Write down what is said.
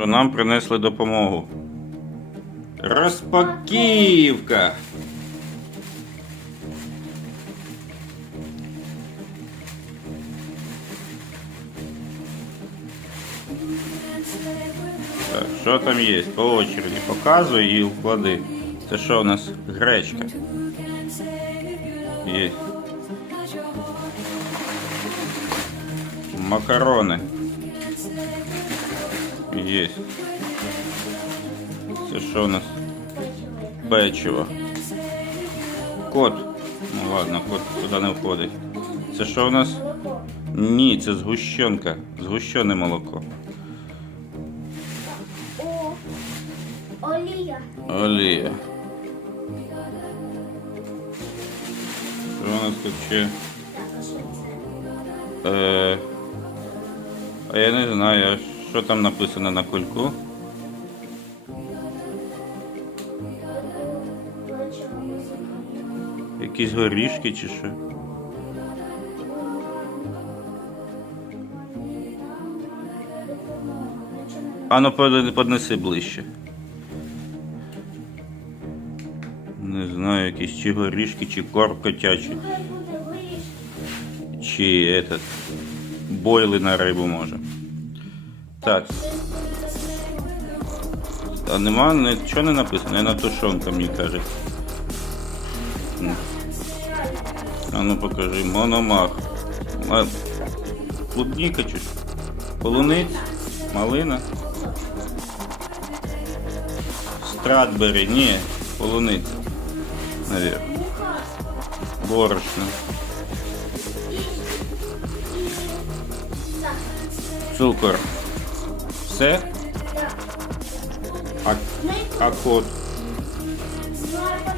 що нам принесли допомогу. Розпаківка. Так, що там є? По очереді показуй і вклади. Це що у нас? Гречка. Є. Макарони. Є. Це що у нас? Печиво. Кот. Ну ладно, кот туди не входить. Це що у нас? Ні, це згущенка. Згущене молоко. Олія. Олія. Що у нас тут ще? Е, а я не знаю, а що там написано на кульку. Якісь горішки чи що? А ну поднеси ближче. Не знаю, якісь чи горішки, чи корм котячий, чи этот, бойли на рибу може. Так, а нема нічого не написано, я на тушонка, мені. М. А ну покажи, мономах. Клубніка чи? Полуниць? Малина? Стратбері, ні, полуниця. Навірно. Борошно. Цукор. Все? так. А, а код? Злапан